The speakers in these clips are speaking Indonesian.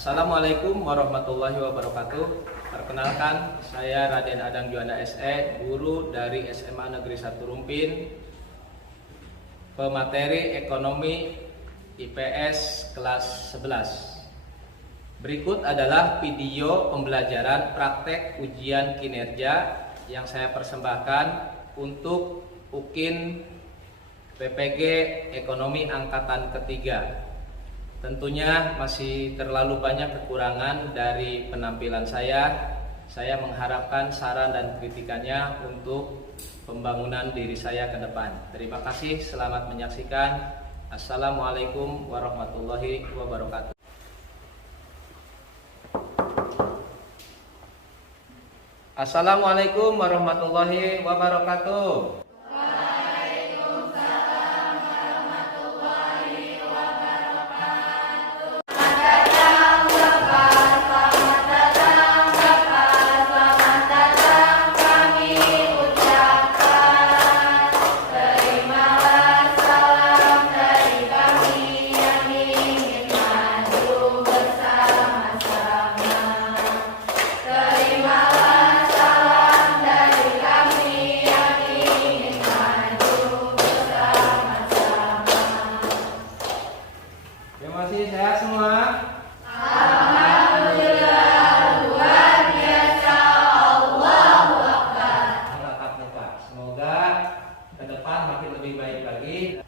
Assalamualaikum warahmatullahi wabarakatuh. Perkenalkan, saya Raden Adang Juanda SE, guru dari SMA Negeri 1 Rumpin, pemateri Ekonomi IPS kelas 11. Berikut adalah video pembelajaran praktek ujian kinerja yang saya persembahkan untuk UKIN PPG Ekonomi Angkatan Ketiga. Tentunya masih terlalu banyak kekurangan dari penampilan saya. Saya mengharapkan saran dan kritikannya untuk pembangunan diri saya ke depan. Terima kasih, selamat menyaksikan. Assalamualaikum warahmatullahi wabarakatuh. Assalamualaikum warahmatullahi wabarakatuh. Terima kasih, sehat semua. Alhamdulillah, luar biasa. Allahu Akbar. Tatap muka. Semoga ke depan makin lebih baik lagi.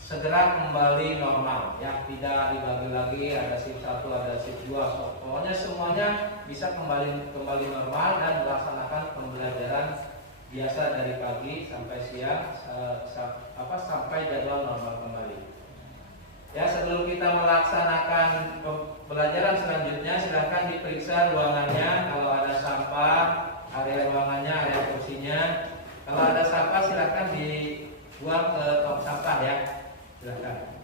Segera kembali normal, ya, tidak dibagi lagi ada shift 1, ada shift 2. Pokoknya semuanya bisa kembali normal dan melaksanakan pembelajaran biasa dari pagi sampai siang sampai jadwal normal kembali. Ya, sebelum kita melaksanakan pembelajaran selanjutnya, silahkan diperiksa ruangannya. Kalau ada sampah, area ruangannya, area kursinya. Kalau ada sampah, silahkan dibuang ke tong sampah, ya. Silahkan.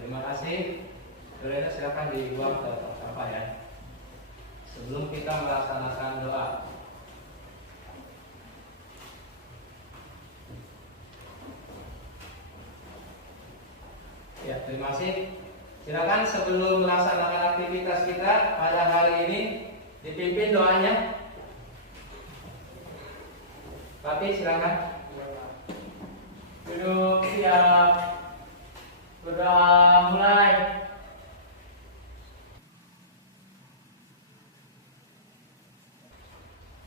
Terima kasih. Silahkan dibuang ke tong sampah, ya. Sebelum kita melaksanakan doa. Ya, terima kasih. Silakan sebelum melaksanakan aktivitas kita pada hari ini dipimpin doanya. Tapi silakan. Duduk siap. Berdoa mulai.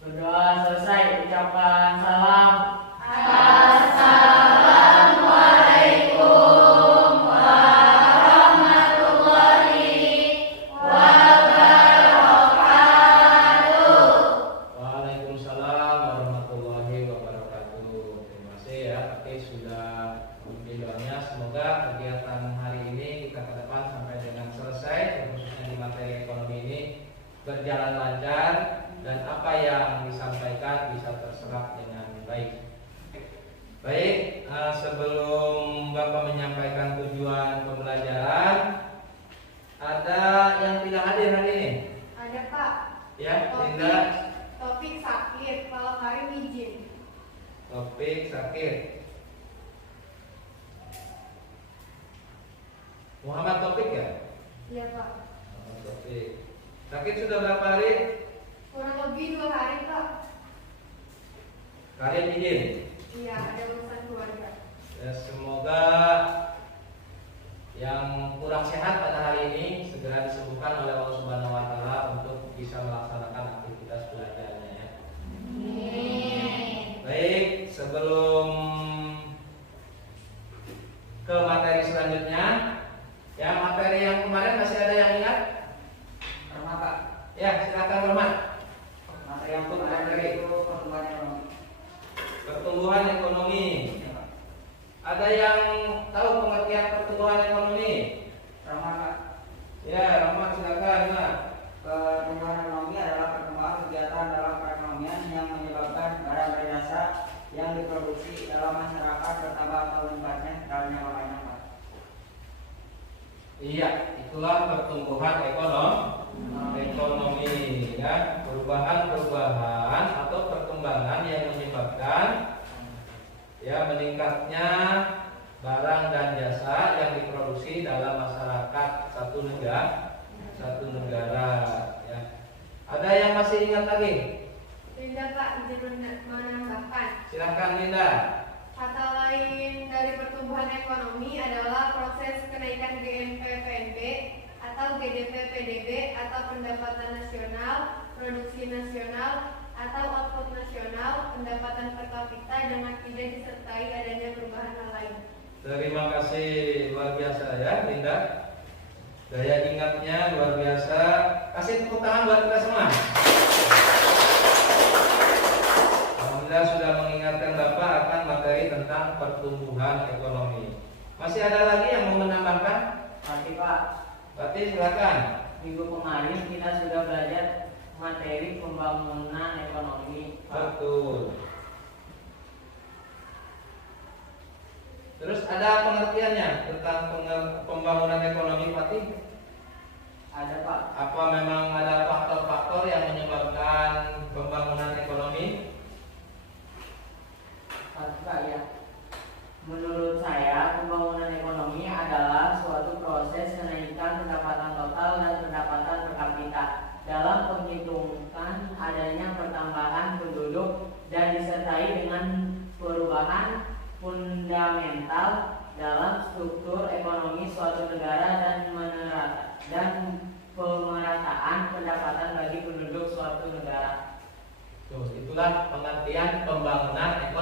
Berdoa selesai, ucapan salam. Assalamualaikum warahmatullahi wabarakatuh. Waalaikumsalam warahmatullahi wabarakatuh. Terima kasih, ya. Oke, sudah memimpin doanya. Semoga kegiatan hari ini kita ke depan sampai dengan selesai, khususnya di materi ekonomi ini, berjalan lancar dan apa yang disampaikan bisa terserap dengan baik. Baik, sebelum Bapak menyampaikan tujuan pembelajaran, ada yang tidak hadir hari ini? Ada Pak. Ya, Topik, Linda. Topik sakit, kalau Karim izin. Topik sakit. Muhammad Topik, ya? Iya Pak. Muhammad Topik. Sakit sudah berapa hari? Kurang lebih 2 hari Pak. Kalian izin. Iya, ada urusan keluarga. Ya, semoga yang kurang sehat pada hari ini segera disembuhkan oleh Allah Subhanahu wa taala untuk bisa melaksanakan aktivitas belajarnya, ya. Baik, sebelum ke materi selanjutnya, ya, materi yang kemarin masih ada yang ingat? Rahmat, Pak. Ya, silakan Rahmat. Materi yang kemarin itu pertumbuhan ekonomi. Pertumbuhan ekonomi. Ada yang tahu pengertian pertumbuhan ekonomi? Rahmat, Pak. Ya, Rahmat, silakan. Nah. Pertumbuhan ekonomi adalah perkembangan kegiatan dalam perekonomian yang menyebabkan barang dan jasa yang diproduksi dalam masyarakat bertambah atau meningkatnya skalanya makanya, Pak. Iya, itulah pertumbuhan ekonomi, ya, perubahan atau perkembangan yang menyebabkan, ya, meningkatnya barang dan jasa yang diproduksi dalam masyarakat satu negara satu negara. Ya. Ada yang masih ingat lagi? Linda Pak, izin menambahkan. Silahkan Linda. Kata lain dari pertumbuhan ekonomi adalah proses kenaikan GNP PNB atau GDP PDB atau pendapatan nasional, produksi nasional atau output nasional, pendapatan per kapita dengan tidak disertai adanya perubahan hal lain. Terima kasih, luar biasa ya Linda. Daya ingatnya luar biasa. Kasih tepuk tangan buat kita semua. Alhamdulillah sudah mengingatkan Bapak akan materi tentang pertumbuhan ekonomi. Masih ada lagi yang mau menambahkan? Masih Pak, Berarti silakan. minggu kemarin kita sudah belajar materi pembangunan ekonomi Pak. Betul. Terus ada pengertiannya tentang pembangunan ekonomi, Fatih? Ada Pak. Apa memang ada faktor-faktor yang menyebabkan pembangunan ekonomi? Pak ya. Menurut saya, pembangunan ekonomi adalah suatu proses kenaikan pendapatan total dan pendapatan per kapita dalam penghitungan adanya pertambahan penduduk dan disertai dengan perubahan fundamental dalam struktur ekonomi suatu negara dan pemerataan pendapatan bagi penduduk suatu negara. Tuh, itulah pengertian pembangunan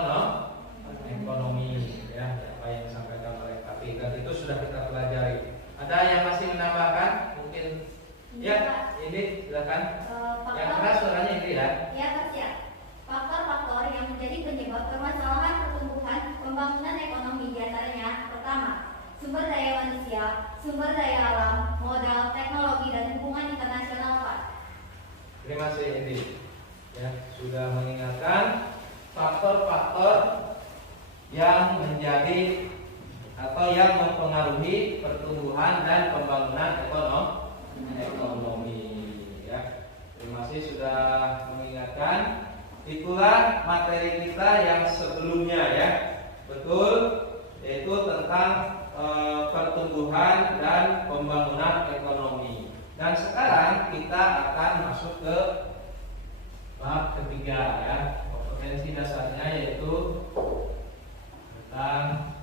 ekonomi ya, apa yang disampaikan oleh Fatih. Dan itu sudah kita pelajari. Ada yang masih menambahkan? Mungkin ya, ini silakan. Yang keras suaranya ini ya. Ya, Pak, siap. Faktor-faktor yang menjadi penyebab permasalahan pertumbuhan pembangunan ekonomi diantaranya: pertama, sumber daya manusia, sumber daya alam, modal, teknologi, dan hubungan internasional, Pak. Terima kasih Indi. Ya, sudah mengingatkan faktor-faktor yang menjadi atau yang mempengaruhi pertumbuhan dan pembangunan ekonomi. Ya, terima kasih sudah mengingatkan. Itulah materi kita yang sebelumnya ya, betul, yaitu tentang pertumbuhan dan pembangunan ekonomi. Dan sekarang kita akan masuk ke bab ketiga ya, kompetensi dasarnya yaitu tentang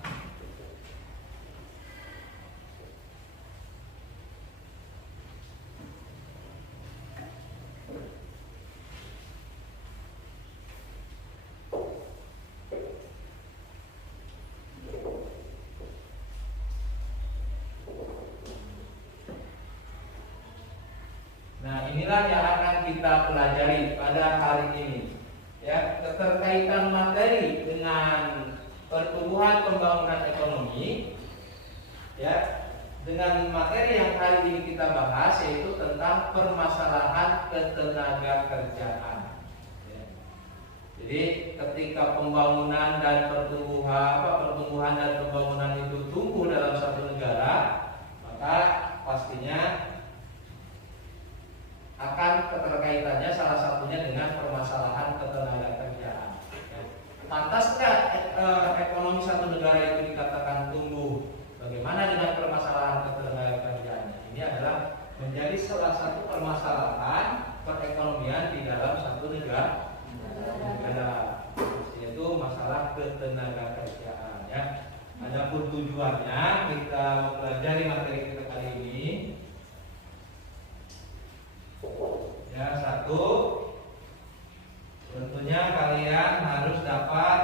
inilah yang akan kita pelajari pada hari ini. Ya, keterkaitan materi dengan pertumbuhan pembangunan ekonomi. Ya, dengan materi yang hari ini kita bahas yaitu tentang permasalahan ketenaga kerjaan. Ya. Jadi ketika pembangunan dan pertumbuhan dan pembangunan itu tumbuh dalam satu negara, maka pastinya akan keterkaitannya salah satunya dengan permasalahan ketenaga kerjaan. Pantaskah ekonomi satu negara itu dikatakan tumbuh? Bagaimana dengan permasalahan ketenaga kerjaannya? Ini adalah menjadi salah satu permasalahan perekonomian di dalam satu negara, yaitu masalah ketenaga kerjaan. Ya. Adapun tujuannya kita mempelajari materi kita kali ini. Ya, satu, tentunya kalian harus dapat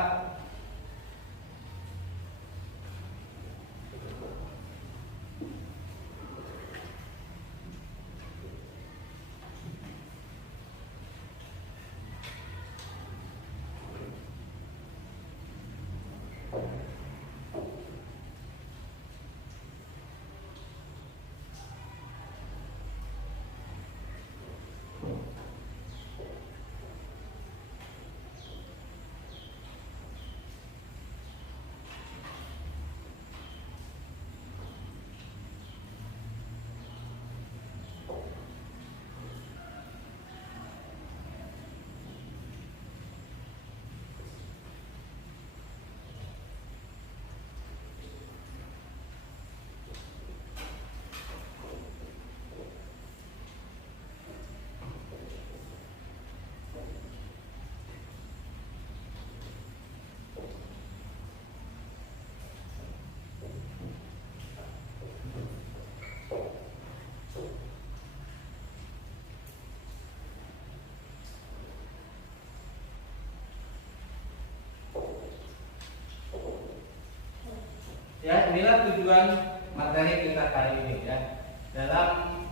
Ya, inilah tujuan materi kita kali ini ya. Dalam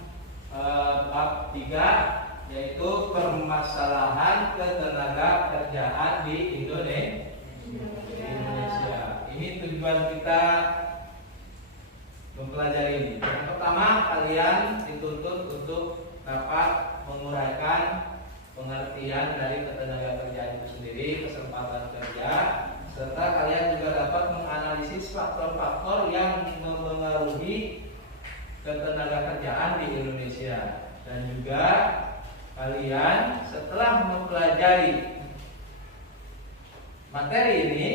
bab 3 yaitu permasalahan ketenaga kerjaan di Indonesia. Ini tujuan kita mempelajari ini. Yang pertama, kalian dituntut untuk dapat menguraikan pengertian dari ketenaga kerjaan itu sendiri, kesempatan kerja, serta kalian juga dapat menganalisis faktor-faktor yang mempengaruhi ketenaga kerjaan di Indonesia. Dan juga kalian setelah mempelajari materi ini,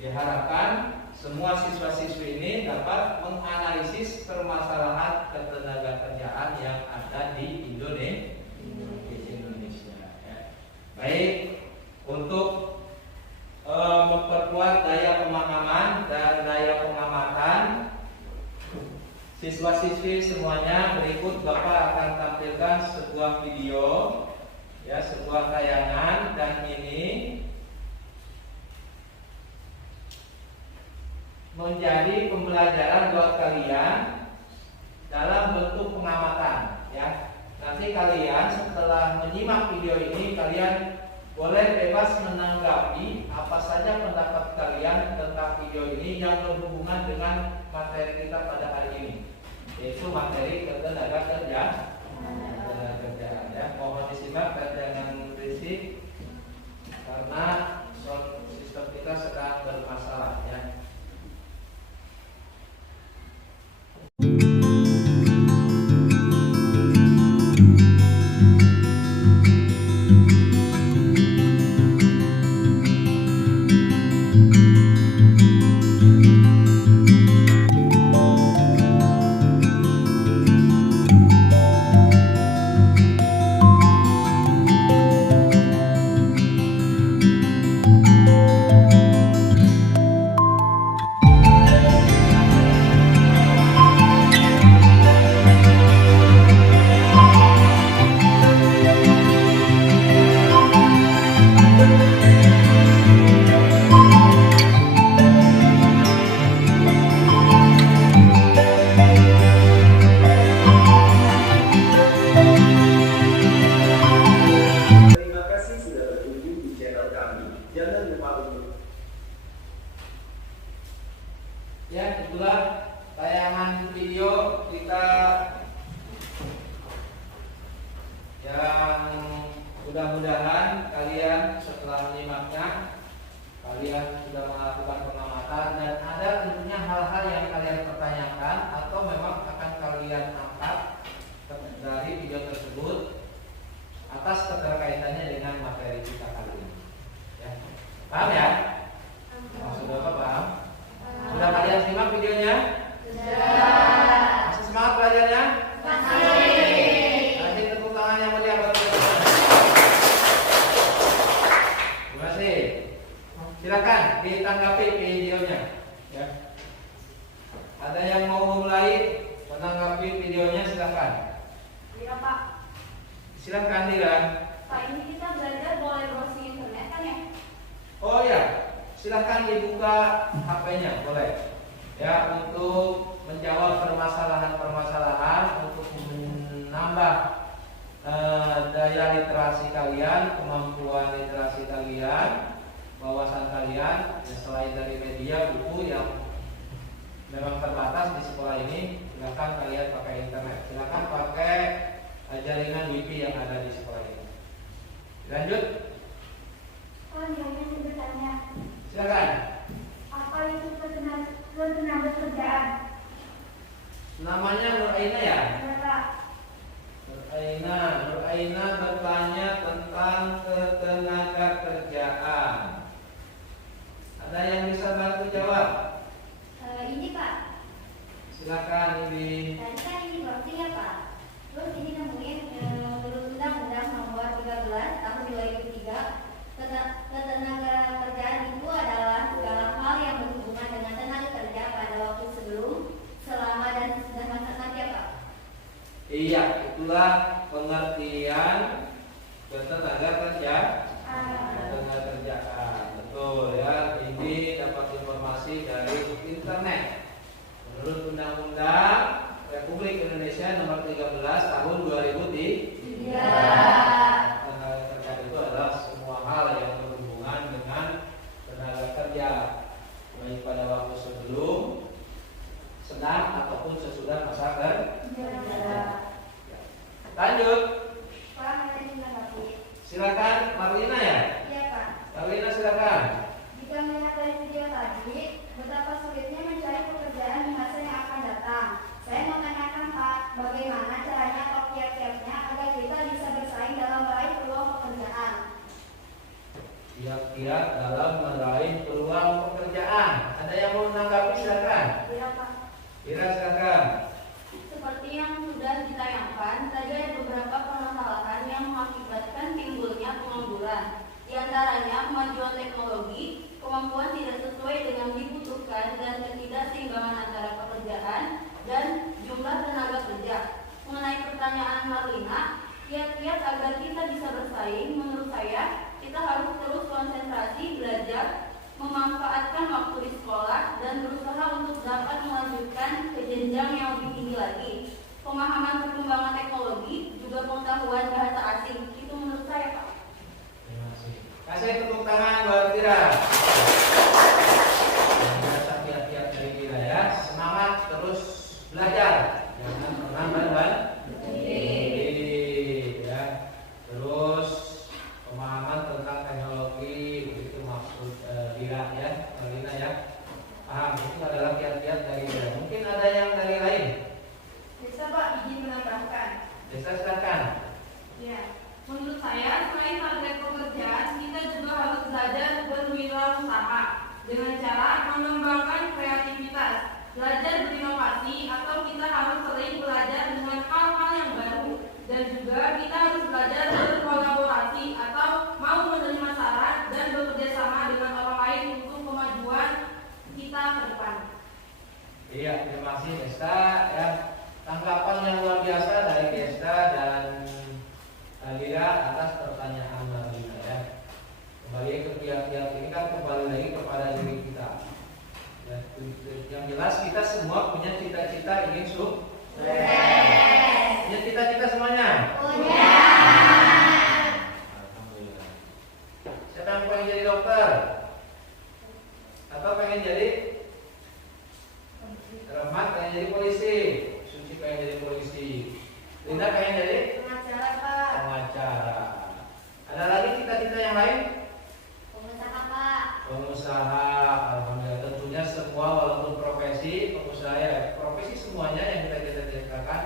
diharapkan semua siswa-siswi ini dapat menganalisis permasalahan ketenaga kerjaan yang ada di Indonesia. Ya. Baik, untuk memperkuat daya pemahaman dan daya pengamatan siswa-siswi semuanya, berikut Bapak akan tampilkan sebuah video, ya, sebuah tayangan, dan ini menjadi pembelajaran buat kalian dalam bentuk pengamatan, ya. Nanti kalian setelah menyimak video ini, kalian boleh bebas menanggapi apa saja pendapat kalian tentang video ini yang berhubungan dengan materi kita pada hari ini, yaitu materi ketenaga kerjaan. Ya. Mohon disimak dan jangan berisik karena sound system kita sedang bermasalah, ya. Ya, itulah tayangan video kita yang mudah-mudahan kalian setelah menyimaknya, kalian sudah melakukan pengamatan dan ada tentunya hal-hal yang kalian pertanyakan atau memang akan kalian angkat dari video tersebut atas keterkaitannya dengan materi kita kali ini. Ya. Paham ya? Sudah paham? Sudah kalian simak videonya? Sudah. Masih semangat belajarnya? Masih. Kasih tepuk tangan yang meriah buat kalian. Terima kasih. Silakan ditanggapi videonya. Ya. Ada yang mau memulai menanggapi videonya, silakan. Iya, Pak. Silakan Dilan. Pak, ini kita belajar boleh browsing internet kan ya? Oh ya, silakan dibuka HP-nya, boleh. Ya, untuk menjawab permasalahan-permasalahan, untuk menambah daya literasi kalian, kemampuan literasi kalian, wawasan kalian. Ya, selain dari media, buku yang memang terbatas di sekolah ini, silakan kalian pakai internet. Silakan pakai jaringan wifi yang ada di sekolah ini. Lanjut. Oh, nilainya bertanya. Silakan. Apa itu ketenaga kerjaan? Namanya Nur Aina ya? Ya, Pak. Nur Aina bertanya tentang ketenaga kerjaan. Ada yang bisa bantu jawab? Ini, Pak. Silakan ini. Tadi kan ini browsing ya, Pak. Terus ini nemuin menurut Undang-Undang Nomor 13 Tahun 2003, ketenaga kerjaan itu adalah segala hal yang berhubungan dengan tenaga kerja pada waktu sebelum, selama, dan sesudah masa kerja, Pak. Iya, itulah pengertian ketenaga kerja. Ketenaga kerjaan, betul ya. Ini dapat informasi dari internet. Undang-Undang Republik Indonesia Nomor 13 Tahun 2003. Terkait itu adalah semua hal yang berhubungan dengan tenaga kerja, baik pada waktu sebelum, sedang ataupun sesudah masa kerja. Lanjut. Pak, ada yang menanggapi? Silakan Marlina ya. Iya, Pak. Marlina silakan. Jika melihat dari video tadi, betapa sulitnya mencari pekerjaan di masa yang akan datang. Saya mau tanyakan, Pak, bagaimana caranya atau kiat-kiatnya agar kita bisa bersaing dalam meraih peluang pekerjaan? Kiat-kiat dalam meraih peluang pekerjaan. Ada yang mau menanggapi silakan. Iya, Pak. Ira silakan. Seperti yang sudah ditayangkan, tadi ada beberapa permasalahan yang mengakibatkan timbulnya pengangguran. Di antaranya kemajuan teknologi, kemampuan tidak sesuai dengan dibutuhkan, dan ketidakseimbangan antara pekerjaan dan jumlah tenaga kerja. Mengenai pertanyaan Marlina, kiat-kiat agar kita bisa bersaing, menurut saya, kita harus terus konsentrasi belajar, memanfaatkan waktu di sekolah, dan berusaha untuk dapat melanjutkan ke jenjang yang lebih tinggi lagi. Pemahaman perkembangan teknologi, juga pengetahuan bahasa asing, itu menurut saya, Pak. Terima kasih. Kasih tepuk tangan buat Ira. Biasa kiat-kiat dari Ira ya. Semangat terus belajar. Jangan pernah berhenti ya. Terus pemahaman tentang teknologi itu maksud Ira ya, Marlina ya. Paham? Itu adalah kiat-kiat dari Ira. Mungkin ada yang dari lain. Bisa Pak, izin menambahkan. Bisa silakan. Ya, menurut saya selain target pekerjaan, kita juga harus belajar berwirausaha dengan cara mengembangkan kreativitas, belajar berinovasi, atau kita harus sering belajar dengan hal-hal yang baru, dan juga kita harus belajar berkolaborasi atau mau menerima saran dan bekerja sama dengan orang lain untuk kemajuan kita ke depan. Iya, terima kasih Desta ya. Tanggapan yang luar biasa dari Desta dan Lira atas pertanyaan Marlina ya. Kembali ke kiat-kiat ini kan kembali lagi kepada diri kita. Ya, yang jelas kita semua punya cita-cita ingin sukses. Punya cita-cita semuanya? Punya. Alhamdulillah. Siapa yang pengen jadi dokter? Atau pengen jadi Rahmat pengen jadi polisi, Suci pengen jadi polisi, Linda pengen jadi Pengacara Pak. pengacara. Ada lagi cita-cita yang lain? Pengusaha, Pak. Pengusaha. Alhamdulillah. Tentunya semua walaupun profesi pengusaha ya, profesi semuanya yang kita cita-citakan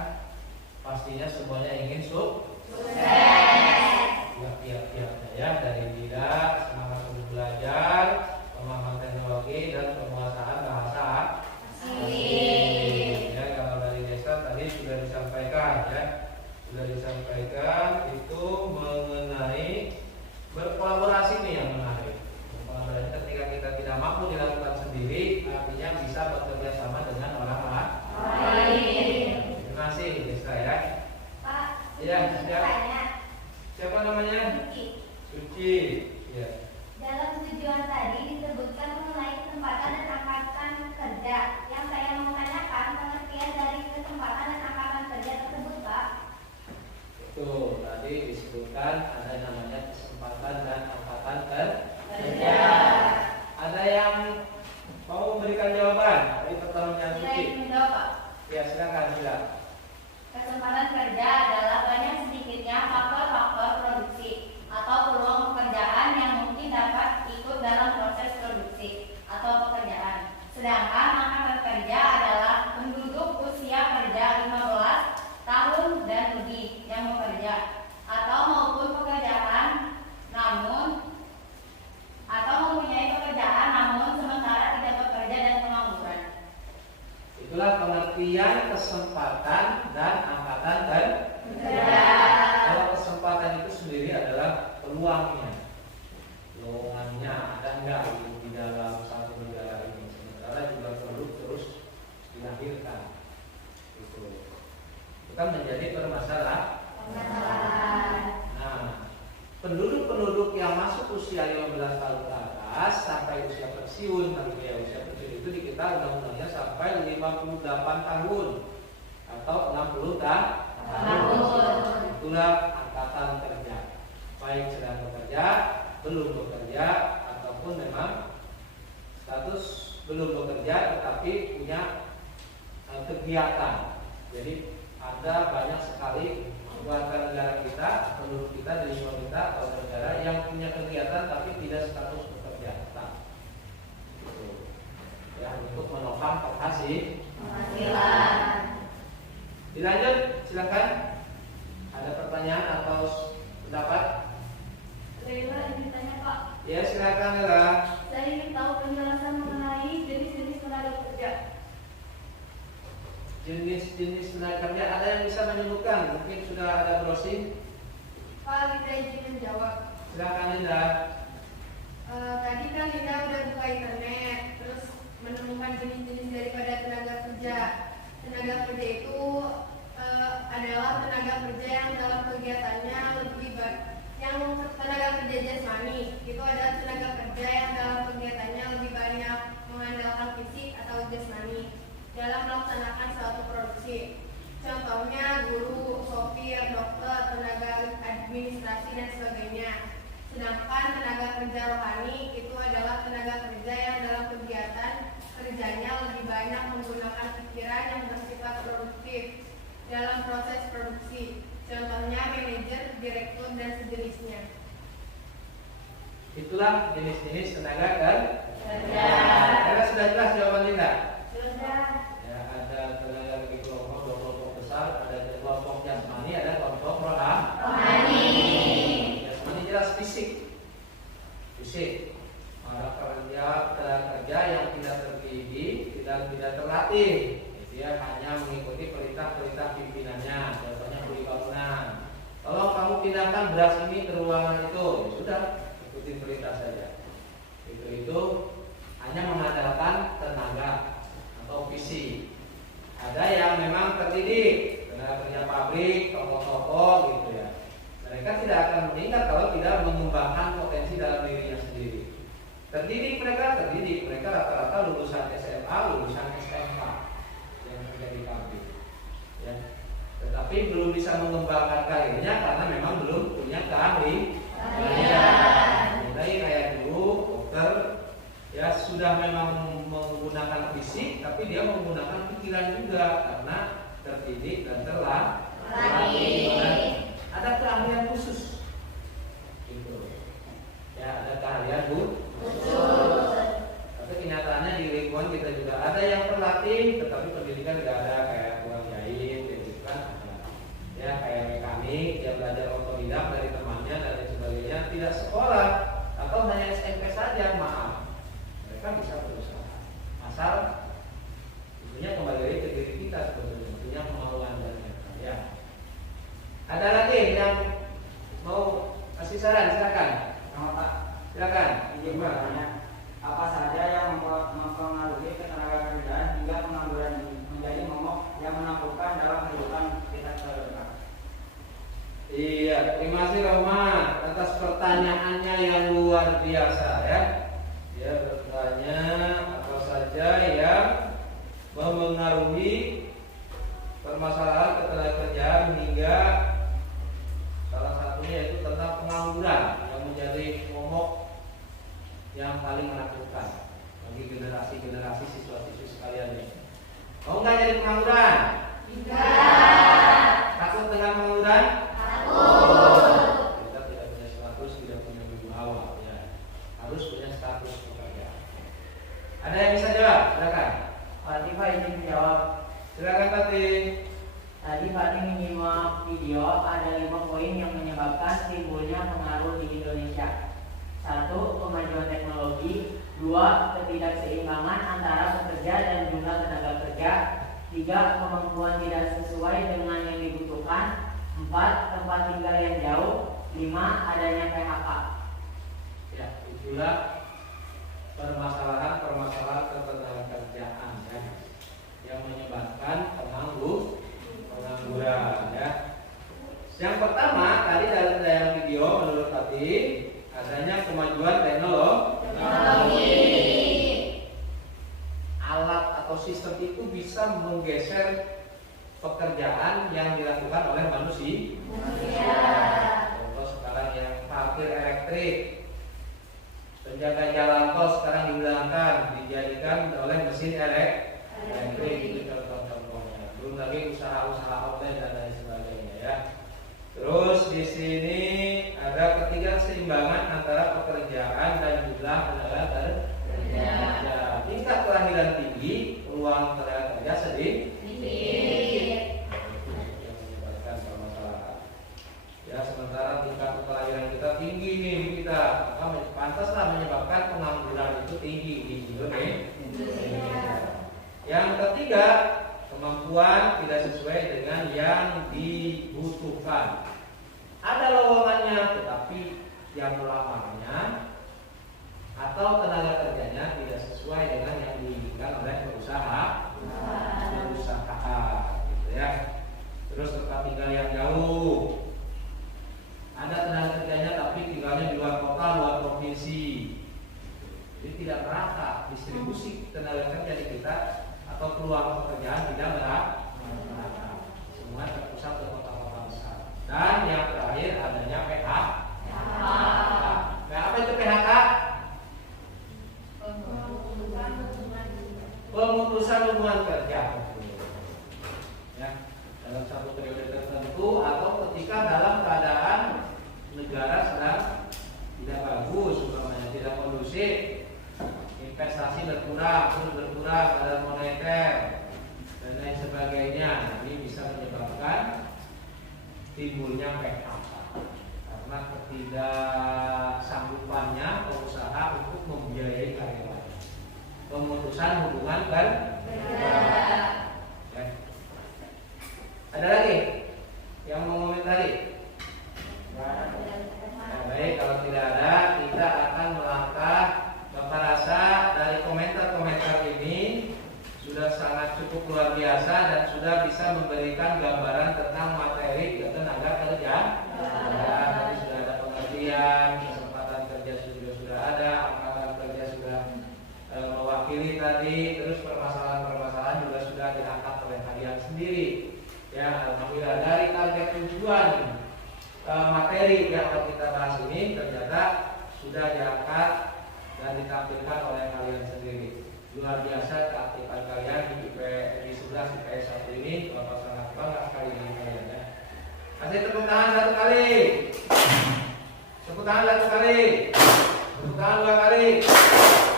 pastinya semuanya ingin sukses. Kiat-kiatnya ya dari Linda, semangat untuk belajar, pemahaman teknologi dan penguasaan bahasa. Ya, kalau dari Desa tadi sudah disampaikan ya, itu mengenai berkolaborasi nih yang menarik. Kolaborasi ketika kita tidak mampu dilakukan sendiri, artinya bisa bekerja sama dengan orang lain. Terima kasih Desa ya. Pak, Iya, izin siap. bertanya. Siapa namanya? Suci. Suci. Ya. Dalam tujuan tadi disebutkan mengenai kesempatan dan angkatan kerja. Yang saya mau tanyakan pengertian dari kesempatan dan angkatan kerja tersebut, Pak. Itu tadi disebutkan ada namanya kesempatan dan angkatan kerja. Ada yang mau memberikan jawaban dari pertanyaan Saya Suci? ingin menjawab, Pak. Ya silakan silakan. Kesempatan kerja adalah banyak sedikitnya faktor-faktor produksi atau peluang pekerjaan yang mungkin dapat ikut dalam proses produksi atau pekerjaan. Sedangkan angkatan kerja adalah penduduk usia kerja 15 tahun dan lebih yang bekerja atau maupun pekerjaan atau mempunyai pekerjaan namun sementara tidak bekerja dan pengangguran. Itulah pengertian kesempatan dan angkatan kerja. Kalau kesempatan itu sendiri adalah peluangnya, lowongannya ada enggak di dalam satu negara ini. Sementara juga perlu terus dilahirkan. Itu kan menjadi permasalahan. Nah, penduduk-penduduk yang masuk usia 15 tahun ke atas sampai usia pensiun, usia pensiun itu kita undang-undangnya sampai 58 tahun atau 60 tahun. Itulah angkatan kerja. Baik sedang bekerja, belum bekerja, ataupun memang status belum bekerja tetapi punya kegiatan. Jadi ada banyak sekali warga negara kita, penduduk kita, di lingkungan kita, warga negara yang punya kegiatan tapi tidak status bekerja. Nah, gitu. Ya, untuk menopang penghasilan. Dilanjut, silakan. Ada pertanyaan atau pendapat? Leila ingin tanya Pak. Ya, silakan Leila. Saya ingin tahu penjelasan mengenai jenis-jenis tenaga kerja. Jenis-jenis tenaga kerja ada yang bisa menyebutkan? Mungkin sudah ada browsing. Pak, Linda izin menjawab. Silakan Linda. Tadi kan Linda udah buka internet, terus menemukan jenis-jenis daripada tenaga kerja. Tenaga kerja itu adalah tenaga kerja yang dalam kegiatannya yang tenaga kerja jasmani. Itu adalah tenaga kerja yang dalam kegiatannya lebih banyak mengandalkan fisik atau jasmani dalam melaksanakan suatu produksi. Contohnya guru, sopir, dokter, tenaga administrasi dan sebagainya. Sedangkan tenaga kerja rohani itu adalah tenaga kerja yang dalam kegiatan kerjanya lebih banyak menggunakan pikiran yang bersifat produktif dalam proses produksi. Contohnya manajer, direktur dan sejenisnya. Itulah jenis-jenis tenaga kerja. Karena sudah jelas jawaban Linda. Sudah. Ya, ada tenaga bagi kelompok, dua kelompok besar, ada kelompok jasmani, ada kelompok rohani. Jasmani jelas fisik. Ada kerja yang tidak terdidik, tidak terlatih. Dia hanya mengikuti perintah-perintah pimpinannya. Contohnya kuli bangunan. Kalau kamu pindahkan beras ini ke ruangan itu, ya sudah, ikuti perintah saja. Itu hanya mengandalkan tenaga atau visi. Ada yang memang terdidik, tenaga kerja pabrik, toko-toko gitu ya. Mereka tidak akan meningkat kalau tidak mengembangkan potensi dalam dirinya sendiri. Mereka rata-rata lulusan SMA, lulusan SMK yang kerja di pabrik. Ya. Tetapi belum bisa mengembangkan karirnya karena memang belum punya keahlian. Mulai kayak dulu dokter, ya sudah memang menggunakan fisik, tapi dia menggunakan pikiran juga karena terdidik dan terlatih. Ada keahlian khusus, gitu. Ya, ada keahlian khusus. Tapi kenyataannya di lingkungan kita juga ada yang terlatih, tetapi pendidikan tidak ada, kayak tukang jahit, gitu kan. Ya, kayak mekanik, dia belajar otodidak dari temannya dan lain sebagainya, tidak sekolah atau hanya SMP saja, maaf. Mereka bisa berusaha. Asal tentunya kembali lagi ke diri kita sebetulnya, punya kemauan dan ya. Ada lagi yang mau kasih saran, silakan. Sama Pak, Silakan. izin bertanya, apa saja yang mempengaruhi ketenaga kerjaan hingga pengangguran ini menjadi momok yang menakutkan dalam kehidupan kita sekarang? Iya, terima kasih Rahmat atas pertanyaannya yang luar biasa ya. Dia bertanya apa saja yang memengaruhi permasalahan ketenagakerjaan hingga salah satunya yaitu tentang pengangguran yang menjadi momok yang paling menakutkan bagi generasi-generasi siswa-siswi sekalian ini. Mau nggak jadi pengangguran? Tidak. Takut dengan pengangguran? Takut. Kita tidak punya status, tidak punya wibawa ya. Harus punya status pekerja. Ada yang bisa jawab? Silakan. Pak Tifa izin menjawab. Silakan Tati. Tadi Pak Tim menyimak video, ada 5 poin yang menyebabkan timbulnya pengaruh di Indonesia. 1. Kemajuan teknologi. 2. Ketidakseimbangan antara pekerja dan jumlah tenaga kerja. 3. Kemampuan tidak sesuai dengan yang dibutuhkan. 4. Tempat tinggal yang jauh. 5. Adanya PHK. Ya, itulah permasalahan ketenagakerjaan ya, yang menyebabkan pengangguran ya. Yang pertama tadi dalam video menurut tadi adanya kemajuan teknologi. Alat atau sistem itu bisa menggeser pekerjaan yang dilakukan oleh manusia. Contoh sekarang yang parkir elektrik, penjaga jalan tol sekarang dihilangkan, dijadikan oleh mesin elektrik. Itu contoh-contohnya. Belum lagi usaha-usaha online dan lain sebagainya ya. Terus di sini ada ketidakseimbangan antara pekerjaan dan jumlah tenaga kerja. Tingkat kelahiran tinggi, peluang tenaga kerja sedikit. Yang menyebabkan permasalahan. Ya, sementara tingkat kelahiran kita tinggi nih di kita, maka pantaslah menyebabkan pengangguran itu tinggi di Indonesia. Yang ketiga, kemampuan tidak sesuai dengan yang dibutuhkan. Ada lowongannya tetapi yang melamarnya atau tenaga kerjanya tidak sesuai dengan yang diinginkan oleh perusahaan, gitu ya. Terus tempat tinggal yang jauh. Ada tenaga kerjanya tapi tinggalnya di luar kota, luar provinsi. Jadi tidak merata distribusi tenaga kerja di kita atau peluang pekerjaan tidak merata. Semua terpusat ke kota-kota besar. Dan yang terakhir adanya PHK. Nah, apa itu PHK? Pemutusan hubungan kerja. Ya, dalam satu periode tertentu atau ketika dalam keadaan negara sedang tidak bagus, umpamanya tidak kondusif, investasi berkurang, terus berkurang, ada moneter dan lain sebagainya. Ini bisa menyebabkan timbulnya PHK karena ketidaksanggupannya pengusaha untuk membiayai karyawan. Pemutusan hubungan kerja. Ya. Ada lagi yang mau komentari? Nah, baik, kalau tidak ada, kita akan melangkah. Bapak rasa dari komentar-komentar ini sudah sangat cukup luar biasa dan sudah bisa memberikan gambaran tentang materi tenaga kerja. Tadi sudah ada pengertian, kesempatan kerja sudah ada, angkatan kerja sudah mewakili tadi, terus permasalahan-permasalahan juga sudah diangkat oleh kalian sendiri. Ya, alhamdulillah dari target tujuan materi yang akan kita bahas ini ternyata sudah diangkat dan ditampilkan oleh kalian sendiri. Luar biasa keaktifan kalian di 11 IPS 1 ini. Bapak sangat bangga sekali dengan kalian ya. Kasih tepuk tangan satu kali. Tepuk tangan satu kali. Tepuk tangan dua kali.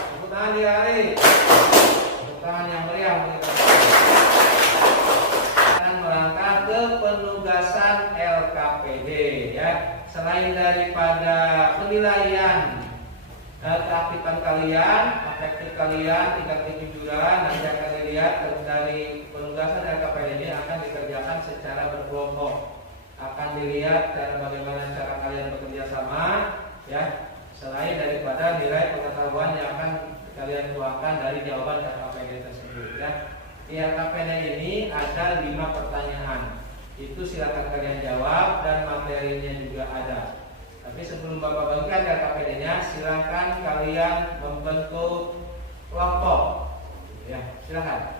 Tepuk tangan 3 kali. Tepuk tangan yang meriah. Dan melangkah ke penugasan LKPD ya. Selain daripada penilaian keaktifan kalian, efektif kalian, tingkat kejujuran, nanti akan dilihat dari penugasan LKPD ini akan dikerjakan secara berkelompok. Akan dilihat bagaimana cara kalian bekerja sama, ya. Selain daripada nilai pengetahuan yang akan kalian tuangkan dari jawaban LKPD tersebut, ya. Di LKPD ini ada 5 pertanyaan. Itu silakan kalian jawab dan materinya juga ada. Tapi sebelum Bapak bagikan LKPD-nya, silakan kalian membentuk kelompok. Ya, silakan.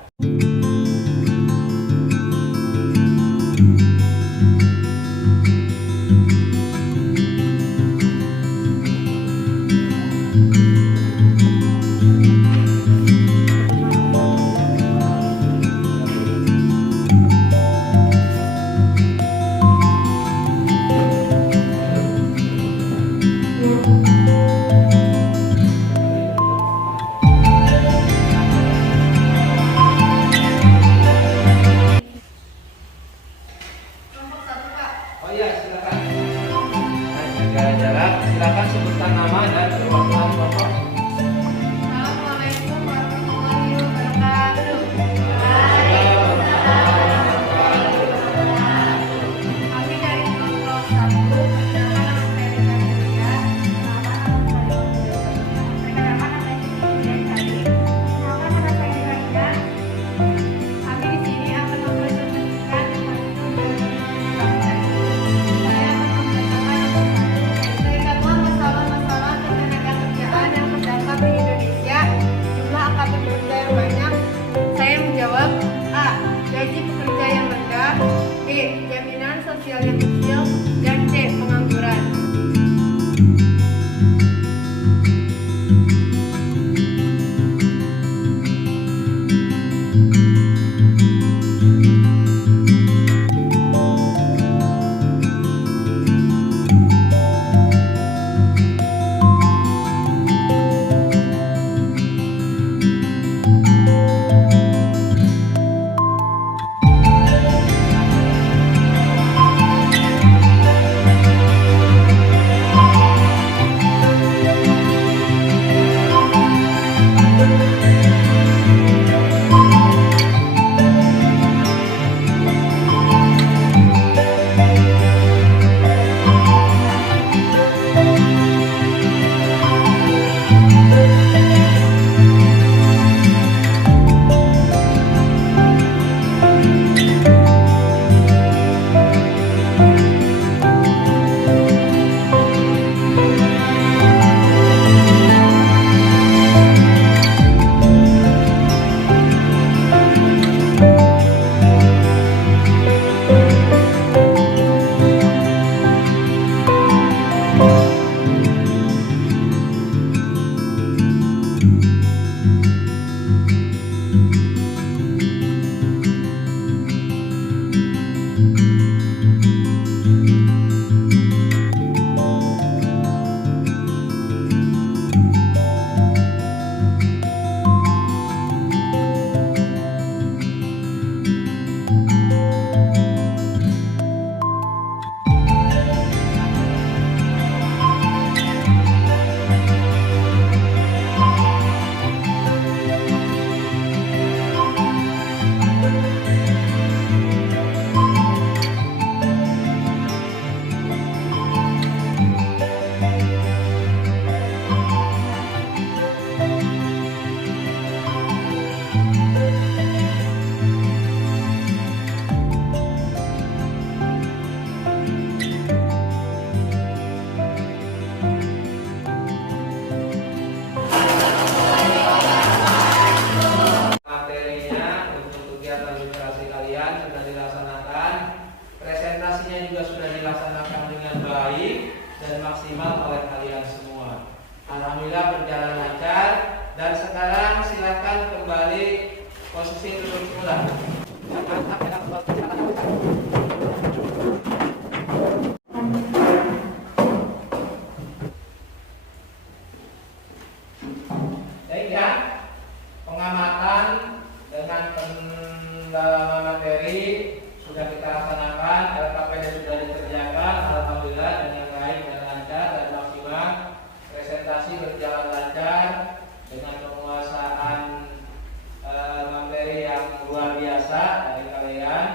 kegiatan literasi kalian sudah dilaksanakan, presentasinya juga sudah dilaksanakan dengan baik dan maksimal oleh kalian semua. Alhamdulillah berjalan lancar, dan sekarang silakan kembali posisi duduk semula. Baik ya, pengamatan dengan pendalaman materi sudah kita laksanakan, LKPD sudah dikerjakan, alhamdulillah dengan baik dan lancar dan maksimal. Presentasi berjalan lancar dengan penguasaan materi yang luar biasa dari kalian,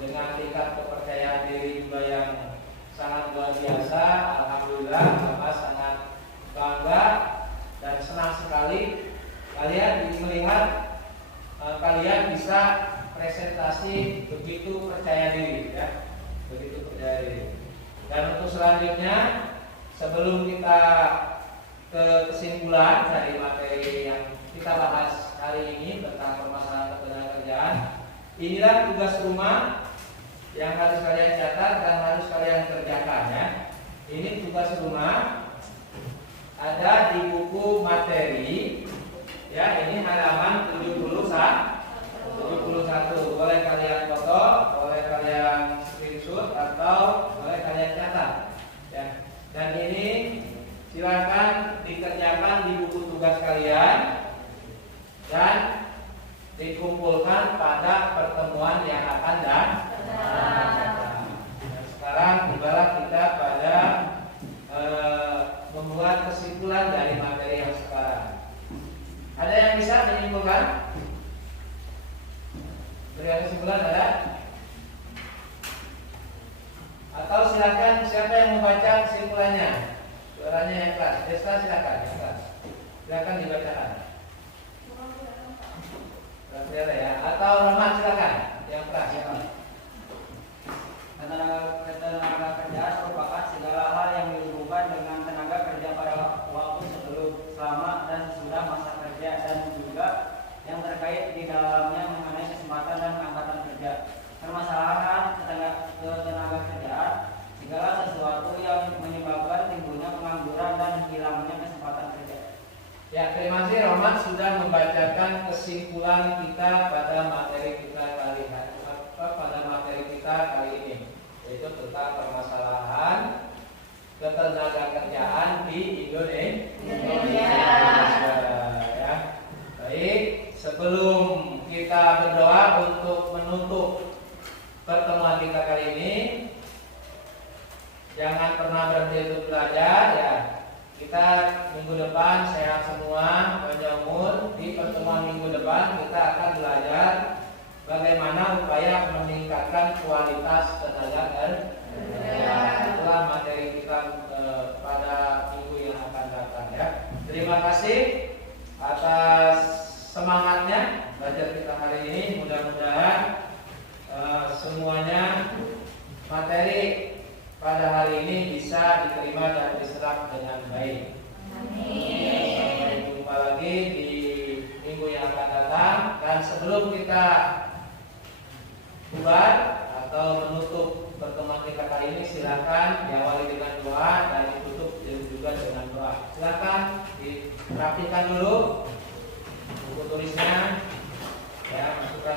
dengan tingkat kepercayaan diri juga yang sangat luar biasa. Alhamdulillah, Bapak sangat bangga dan senang sekali kalian melihat kalian bisa presentasi begitu percaya diri, ya, begitu percaya diri. Dan untuk selanjutnya, sebelum kita ke kesimpulan dari materi yang kita bahas hari ini tentang permasalahan ketenagakerjaan, inilah tugas rumah yang harus kalian catat dan harus kalian kerjakan, ya. Ini tugas rumah ada di buku materi, ya, ini halaman 71. Boleh kalian foto, boleh kalian screenshot, atau boleh kalian catat, ya. Dan ini silakan dikerjakan di buku tugas kalian dan dikumpulkan pada pertemuan yang akan datang. Sekarang tibalah kita pada membuat kesimpulan dari materi yang sekarang. Ada yang bisa menyimpulkan? Berikan kesimpulan, ada? Atau silakan siapa yang membaca kesimpulannya? Suaranya yang keras. Desta silakan, yang keras. Silakan dibacakan. Berarti ya. Atau Rahmat silakan, yang keras. Ketenaga kerjaan merupakan segala hal yang dihubungkan dengan tenaga kerja pada waktu sebelum, selama, dan sesudah masa kerja, dan juga yang terkait di dalamnya mengenai kesempatan dan angkatan kerja. Permasalahan ketenaga kerjaan, segala sesuatu yang menyebabkan timbulnya pengangguran dan hilangnya kesempatan kerja. Ya, terima kasih Rahmat sudah membacakan kesimpulan kita pada materi kita kali ini, yaitu tentang permasalahan ketenagakerjaan di Indonesia. Ya. Baik, sebelum kita berdoa untuk menutup pertemuan kita kali ini, jangan pernah berhenti untuk belajar, ya. Kita minggu depan sehat semua, panjang umur. Di pertemuan minggu depan kita akan belajar bagaimana upaya meningkatkan kualitas tenaga kerja. Itulah materi kita pada minggu yang akan datang, ya. Terima kasih atas semangatnya belajar kita hari ini. Mudah-mudahan semuanya materi pada hari ini bisa diterima dan diserap dengan baik. Amin. Sampai jumpa lagi di minggu yang akan datang. Dan sebelum kita bubar atau menutup pertemuan kita kali ini, silakan diawali dengan doa dan ditutup juga dengan doa. Silakan dirapikan dulu buku tulisnya, ya, masukkan